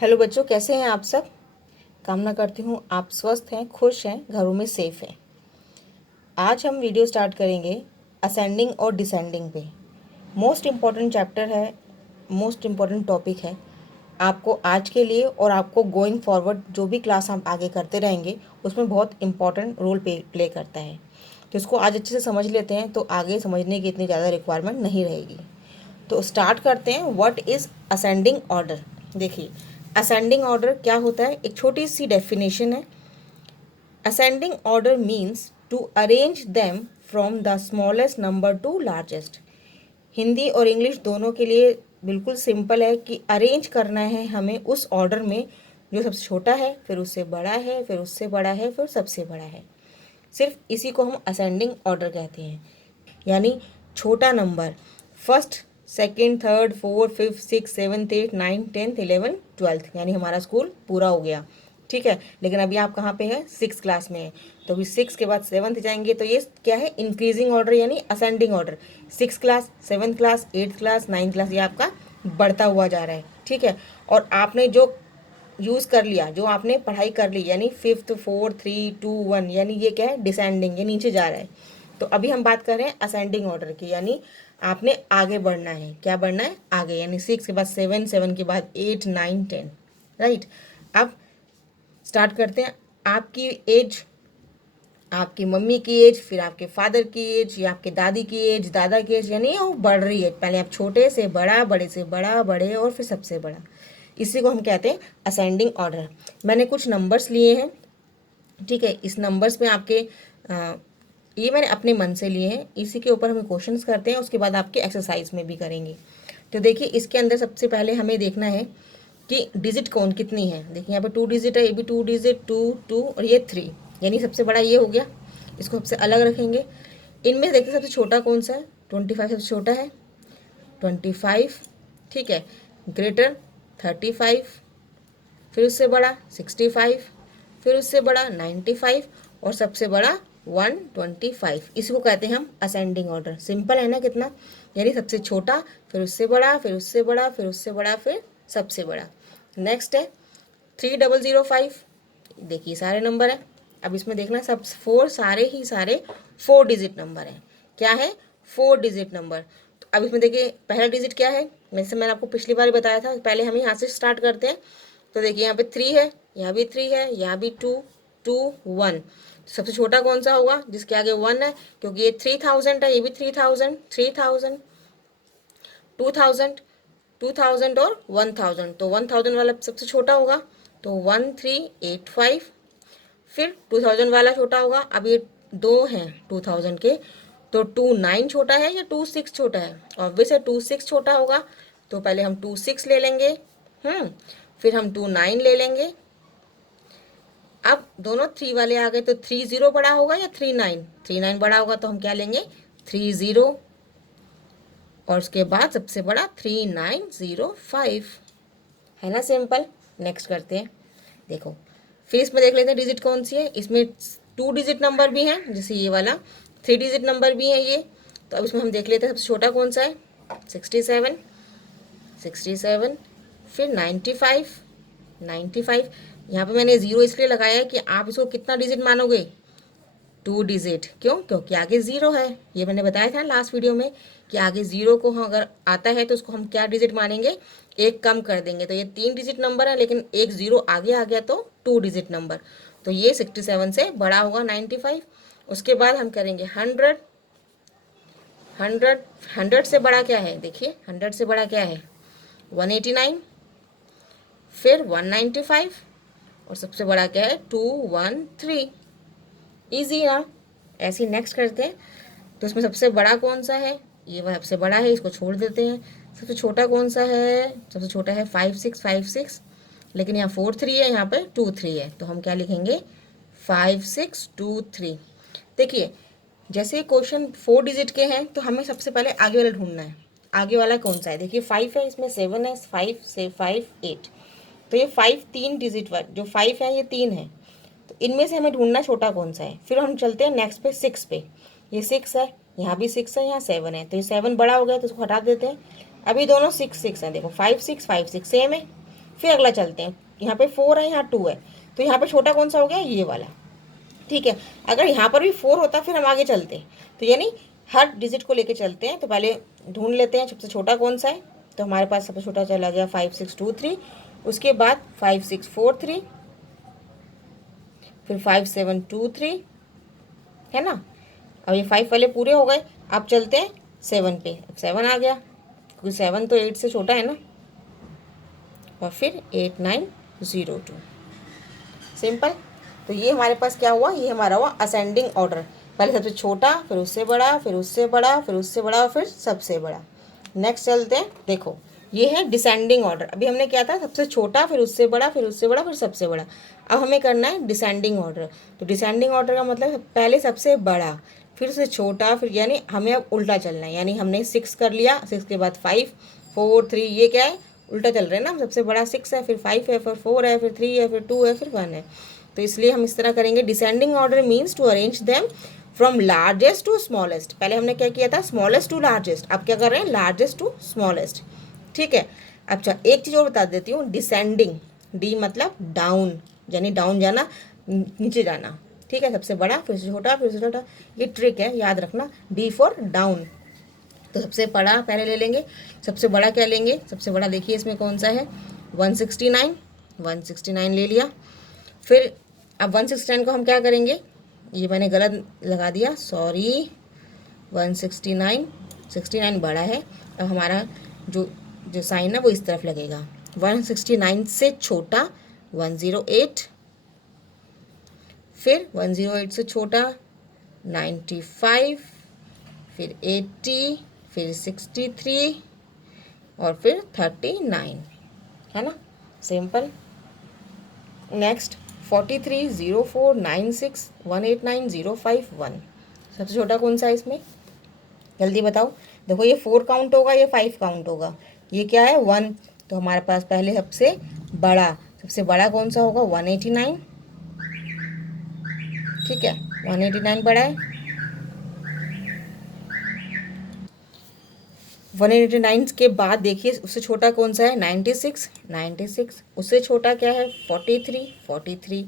Hello बच्चों, कैसे हैं आप सब। कामना करती हूँ आप स्वस्थ हैं, खुश हैं, घरों में सेफ हैं। आज हम वीडियो स्टार्ट करेंगे असेंडिंग और डिसेंडिंग पे। मोस्ट इम्पॉर्टेंट चैप्टर है, मोस्ट इम्पॉर्टेंट टॉपिक है आपको आज के लिए, और आपको गोइंग फॉरवर्ड जो भी क्लास हम आगे करते रहेंगे उसमें बहुत इंपॉर्टेंट रोल प्ले करता है। तो इसको आज अच्छे से समझ लेते हैं तो आगे समझने की इतनी ज़्यादा रिक्वायरमेंट नहीं रहेगी। तो स्टार्ट करते हैं। What is ascending order. देखिए, असेंडिंग ऑर्डर क्या होता है, एक छोटी सी डेफिनेशन है। Ascending order means to arrange them from the smallest number to largest. Hindi और इंग्लिश दोनों के लिए बिल्कुल सिंपल है कि अरेंज करना है हमें उस ऑर्डर में जो सबसे छोटा है, फिर उससे बड़ा है, फिर उससे बड़ा है, फिर सबसे बड़ा है। सिर्फ इसी को हम असेंडिंग ऑर्डर कहते हैं। यानी छोटा number first, second, third, fourth, fifth, six, seventh, eight, nine, tenth, 11, 12, यानी हमारा स्कूल पूरा हो गया। ठीक है, लेकिन अभी आप कहाँ पे हैं, 6 क्लास में है। तो अभी 6 के बाद 7th जाएंगे, तो ये क्या है, इंक्रीजिंग ऑर्डर यानी ascending order. 6 class, 7th class, 8th class, 9th class, ये आपका बढ़ता हुआ जा रहा है। ठीक है, और आपने जो यूज़ कर लिया, जो आपने पढ़ाई कर ली, यानी 5th, 4, 3, 2, 1, यानी ये क्या है, डिसेंडिंग, ये नीचे जा रहा है। तो अभी हम बात कर रहे हैं असेंडिंग ऑर्डर की, यानी आपने आगे बढ़ना है। क्या बढ़ना है, आगे, यानी 6 के बाद 7, 7 के बाद 8, 9, 10। राइट। अब स्टार्ट करते हैं। आपकी एज, आपकी मम्मी की एज, फिर आपके फादर की एज, या आपके दादी की एज, दादा की एज, यानी वो बढ़ रही है। पहले आप छोटे से बड़ा, बड़े से बड़ा, बड़े, और फिर सबसे बड़ा। इसी को हम कहते हैं असेंडिंग ऑर्डर। मैंने कुछ नंबर्स लिए हैं। ठीक है, इस नंबर्स में आपके ये मैंने अपने मन से लिए हैं। इसी के ऊपर हम क्वेश्चंस करते हैं, उसके बाद आपके एक्सरसाइज में भी करेंगे। तो देखिए, इसके अंदर सबसे पहले हमें देखना है कि डिजिट कौन कितनी है। देखिए यहाँ पे 2 डिजिट है, ये भी 2 डिजिट, 2, 2 और ये 3, यानी सबसे बड़ा ये हो गया। इसको सबसे अलग रखेंगे। इनमें से देखिए सबसे छोटा कौन सा है, 25 सबसे छोटा है। 25, ठीक है, ग्रेटर 35, फिर उससे बड़ा 65, फिर उससे बड़ा 95, और सबसे बड़ा 125। इसको कहते हैं हम असेंडिंग ऑर्डर। सिंपल है ना कितना, यानी सबसे छोटा, फिर उससे बड़ा, फिर उससे बड़ा, फिर उससे बड़ा, फिर सबसे बड़ा। नेक्स्ट है 3005। देखिए सारे नंबर हैं। अब इसमें देखना, सब फोर, सारे ही सारे 4 डिजिट नंबर हैं। क्या है, 4 डिजिट नंबर। तो अब इसमें देखिए पहला डिजिट क्या है, जैसे मैंने आपको पिछली बार बताया था। पहले हम यहाँ से स्टार्ट करते हैं। तो देखिए यहाँ पे 3 है, यहाँ भी 3 है, यहाँ भी 2, 2, 1। सबसे छोटा कौन सा होगा, जिसके आगे 1 है, क्योंकि ये 3000 है, ये भी 3000, 3000, 2000, 2000 और 1000। तो 1000 वाला सबसे छोटा होगा, तो 1385। फिर 2000 वाला छोटा होगा। अब ये दो हैं 2000 के, तो 29 छोटा है या 26 छोटा है, ऑब्वियस है 26 छोटा होगा। तो पहले हम 26 ले लेंगे, फिर हम 29 ले लेंगे। अब दोनों 3 वाले आ गए, तो 30 बड़ा होगा या 39, 39 बड़ा होगा, तो हम क्या लेंगे, 30, और उसके बाद सबसे बड़ा 3905। है ना सिंपल। नेक्स्ट करते हैं। देखो, फिर इसमें देख लेते हैं डिजिट कौन सी है। इसमें 2 डिजिट नंबर भी हैं, जैसे ये वाला 3 डिजिट नंबर भी है ये। तो अब इसमें हम देख लेते हैं सबसे छोटा कौन सा है, 67, 67, फिर 95, 95। यहाँ पे मैंने 0 इसलिए लगाया है कि आप इसको कितना डिजिट मानोगे, 2 डिजिट। क्यों, क्योंकि आगे 0 है। ये मैंने बताया था लास्ट वीडियो में कि आगे 0 को अगर आता है तो उसको हम क्या डिजिट मानेंगे, एक कम कर देंगे। तो ये 3 डिजिट नंबर है, लेकिन एक 0 आगे आ गया तो 2 डिजिट नंबर। तो ये 67 से बड़ा होगा 95। उसके बाद हम करेंगे 100, 100, 100 से बड़ा क्या है, देखिए 100 से बड़ा क्या है, 189, फिर 195, और सबसे बड़ा क्या है, 213। ईजी ना। ऐसे ही नेक्स्ट करते हैं। तो इसमें सबसे बड़ा कौन सा है, ये वह सबसे बड़ा है, इसको छोड़ देते हैं। सबसे छोटा कौन सा है, सबसे छोटा है 5656, लेकिन यहाँ 43 है, यहाँ पे 23 है, तो हम क्या लिखेंगे, 5623। देखिए, जैसे क्वेश्चन 4 डिजिट के हैं, तो हमें सबसे पहले आगे वाला ढूंढना है। आगे वाला कौन सा है, देखिए 5 है, इसमें 7 है, 5 से 5, 8। तो ये 5 3 डिजिट वाला जो 5 है, ये 3 है। तो इनमें से हमें ढूंढना छोटा कौन सा है। फिर हम चलते हैं नेक्स्ट पे, 6 पे। ये 6 है, यहाँ भी 6 है, यहाँ 7 है, तो ये 7 बड़ा हो गया, तो उसको हटा देते हैं। अभी दोनों 6 6 हैं, देखो 5 6 5 6 सेम है। फिर अगला चलते हैं, यहाँ पे 4 है, यहाँ 2 है, तो यहाँ पे छोटा कौन सा हो गया, ये वाला। ठीक है, अगर यहाँ पर भी 4 होता फिर हम आगे चलते, तो यानी हर डिजिट को लेके चलते हैं। तो पहले ढूंढ लेते हैं सबसे छोटा कौन सा है, तो हमारे पास सबसे छोटा चला गया 5623, उसके बाद 5643, फिर 5723, है ना। अब ये 5 वाले पूरे हो गए, अब चलते हैं 7 पे। अब 7 आ गया, क्योंकि 7 तो 8 से छोटा है ना, और फिर 8902, सिंपल। तो ये हमारे पास क्या हुआ, ये हमारा हुआ असेंडिंग ऑर्डर, पहले सबसे छोटा, फिर उससे बड़ा, फिर उससे बड़ा, फिर उससे बड़ा, फिर सबसे बड़ा। नेक्स्ट चलते हैं, देखो ये है डिसेंडिंग ऑर्डर। अभी हमने क्या था, सबसे छोटा, फिर उससे बड़ा, फिर उससे बड़ा, फिर सबसे बड़ा। अब हमें करना है डिसेंडिंग ऑर्डर। तो डिसेंडिंग ऑर्डर का मतलब पहले सबसे बड़ा, फिर से छोटा, फिर यानी हमें अब उल्टा चलना है। यानी हमने 6 कर लिया, 6 के बाद 5 4 3, ये क्या है, उल्टा चल रहे हैं ना। सबसे बड़ा 6 है, फिर 5 है, फिर 4 है, फिर 3 है, फिर 2 है, फिर 1 है। तो इसलिए हम इस तरह करेंगे, descending order means to arrange them from largest to smallest. पहले हमने क्या किया था, स्मॉलेस्ट टू लार्जेस्ट, अब क्या कर रहे हैं, लार्जेस्ट टू स्मॉलेस्ट। ठीक है। अच्छा, एक चीज़ और बता देती हूँ, डिसेंडिंग, डी मतलब डाउन, यानी डाउन जाना, नीचे जाना। ठीक है, सबसे बड़ा, फिर से छोटा, फिर से छोटा, ये ट्रिक है, याद रखना, डी फॉर डाउन। तो सबसे बड़ा पहले ले लेंगे, सबसे बड़ा क्या लेंगे, सबसे बड़ा देखिए इसमें कौन सा है, 169, 169 ले लिया। फिर अब 169 को हम क्या करेंगे, ये मैंने गलत लगा दिया, सॉरी, 169, 69 बड़ा है। अब हमारा जो जो साइन है वो इस तरफ लगेगा। 169 से छोटा 108, फिर 108 से छोटा 95, फिर 80, फिर 63 और फिर 39, है ना, सिंपल। नेक्स्ट 430496189051, सबसे छोटा कौन सा है इसमें, जल्दी बताओ। देखो ये 4 काउंट होगा, ये 5 काउंट होगा, ये क्या है 1। तो हमारे पास पहले सबसे बड़ा कौन सा होगा, 189। ठीक है, 189 बड़ा है। 189 के बाद देखिए उससे छोटा कौन सा है, 96, 96। उससे छोटा क्या है, 43, 43।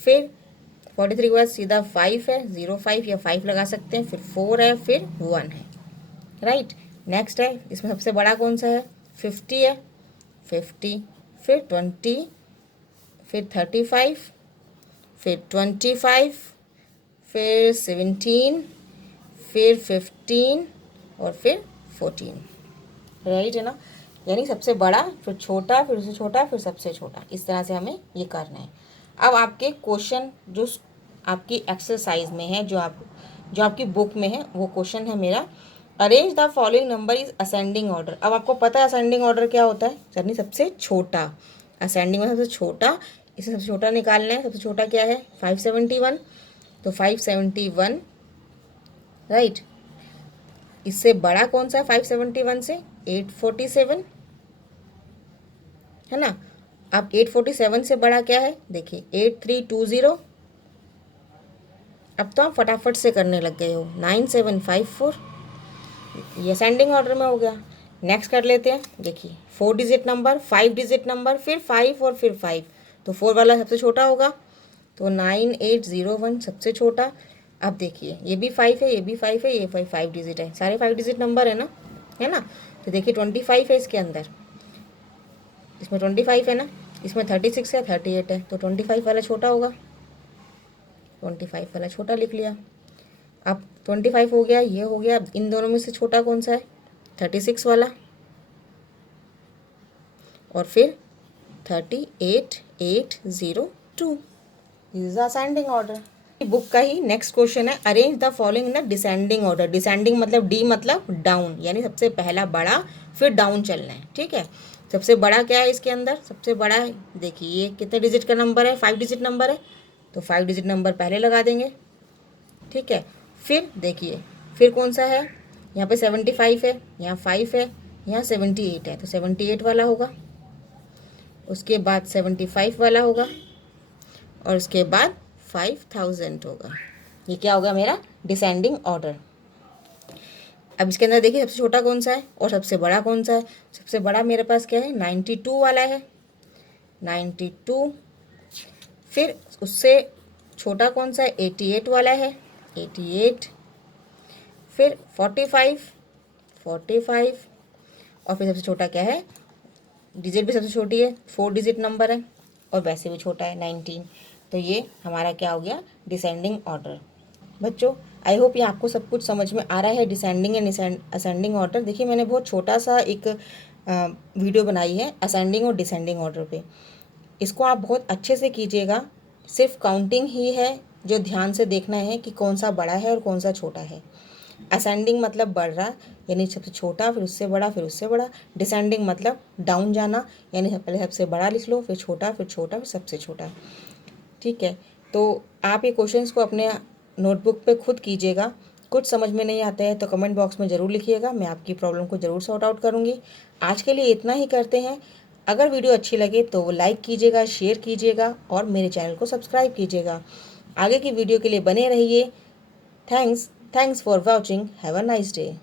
फिर 43 के बाद सीधा 5 है, 05 या 5 लगा सकते हैं, फिर 4 है, फिर 1 है, राइट। नेक्स्ट है, इसमें सबसे बड़ा कौन सा है, 50 है, 50, फिर 20, फिर 35, फिर 25, फिर 17, फिर 15 और फिर 14, राइट है ना। यानी सबसे बड़ा, फिर छोटा, फिर उससे छोटा, फिर सबसे छोटा, इस तरह से हमें ये करना है। अब आपके क्वेश्चन जो आपकी एक्सरसाइज में है, जो आपकी बुक में है, वो क्वेश्चन है मेरा, arrange the following number is ascending order. अब आपको पता है असेंडिंग ऑर्डर क्या होता है, यानी सबसे छोटा, असेंडिंग में सबसे छोटा, इसे सबसे छोटा निकालना है। सबसे छोटा क्या है, 571, तो 571, राइट। इससे बड़ा कौन सा है 571 से, 847, है ना। अब 847 से बड़ा क्या है, देखिए 8320। अब तो आप फटाफट से करने लग गए हो, 9754, ये असेंडिंग ऑर्डर में हो गया। नेक्स्ट कर लेते हैं, देखिए 4 डिजिट नंबर, 5 डिजिट नंबर, फिर 5 और फिर 5, तो 4 वाला सबसे छोटा होगा, तो 9801 सबसे छोटा। अब देखिए ये भी 5 है, ये भी 5 है, ये 5 डिजिट है, सारे 5 डिजिट नंबर है ना। तो देखिए 25 है इसके अंदर, इसमें 25 है ना, इसमें 36 है, 38 है, तो 25 वाला छोटा होगा, 25 वाला छोटा लिख लिया। अब 25 हो गया, ये हो गया। अब इन दोनों में से छोटा कौन सा है, 36 वाला, और फिर 38802, इज असेंडिंग ऑर्डर। बुक का ही नेक्स्ट क्वेश्चन है, arrange the following in the descending order. Descending मतलब डी मतलब डाउन, यानी सबसे पहला बड़ा, फिर डाउन चलना है। ठीक है, सबसे बड़ा क्या है इसके अंदर, सबसे बड़ा है, देखिए ये कितने डिजिट का नंबर है, 5 डिजिट नंबर है, तो 5 डिजिट नंबर पहले लगा देंगे। ठीक है, फिर देखिए फिर कौन सा है, यहाँ पे 75 है, यहाँ 5 है, यहाँ 78 है, तो 78 वाला होगा। उसके बाद 75 वाला होगा, और उसके बाद 5000 होगा। ये क्या होगा मेरा डिसेंडिंग ऑर्डर। अब इसके अंदर देखिए सबसे छोटा कौन सा है और सबसे बड़ा कौन सा है। सबसे बड़ा मेरे पास क्या है, 92 वाला है, 92, फिर उससे छोटा कौन सा है, 88 वाला है, 88, फिर 45, 45, और फिर सबसे छोटा क्या है, डिजिट भी सबसे छोटी है, 4 डिजिट नंबर है, और वैसे भी छोटा है 19। तो ये हमारा क्या हो गया, डिसेंडिंग ऑर्डर। बच्चों आई होप ये आपको सब कुछ समझ में आ रहा है, डिसेंडिंग एंड असेंडिंग ऑर्डर। देखिए मैंने बहुत छोटा सा एक वीडियो बनाई है असेंडिंग और डिसेंडिंग ऑर्डर पे, इसको आप बहुत अच्छे से कीजिएगा। सिर्फ काउंटिंग ही है जो ध्यान से देखना है कि कौन सा बड़ा है और कौन सा छोटा है। असेंडिंग मतलब बढ़ रहा, यानी सबसे छोटा फिर उससे बड़ा फिर उससे बड़ा। डिसेंडिंग मतलब डाउन जाना, यानी पहले सबसे बड़ा लिख लो, फिर छोटा फिर छोटा फिर सबसे छोटा। ठीक है, तो आप ये क्वेश्चंस को अपने नोटबुक पे खुद कीजिएगा। कुछ समझ में नहीं आता है तो कमेंट बॉक्स में ज़रूर लिखिएगा, मैं आपकी प्रॉब्लम को ज़रूर सॉर्ट आउट करूँगी। आज के लिए इतना ही करते हैं। अगर वीडियो अच्छी लगे तो लाइक कीजिएगा, शेयर कीजिएगा और मेरे चैनल को सब्सक्राइब कीजिएगा। आगे की वीडियो के लिए बने रहिए। Thanks for watching. Have a nice day.